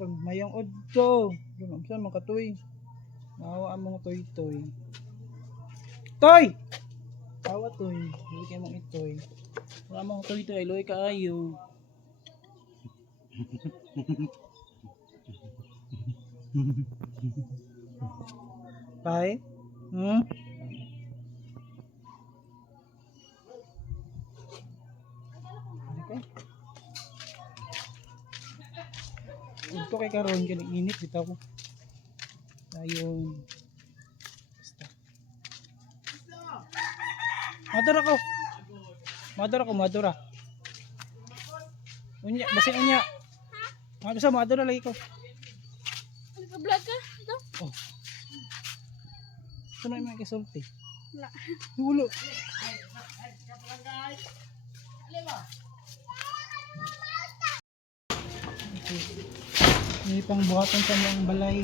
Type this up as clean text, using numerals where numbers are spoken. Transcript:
ron mayang odto. Dun sa mga katoy. Maawa ang mga toy. Toy! Awa toy. Hindi kayo mong itoy. Wala mga toy. Loy kaayo. Tay? Okay. Ito kay karon kini init bitaw ko. Ayun. Basta. Madura. Unya, basin unya. Bisa madura lagi ko. Nag-vlog ka? Ito? Oh. Ito na yung kasulti. Wala. Hulo. May pang buhatan sa mga balay.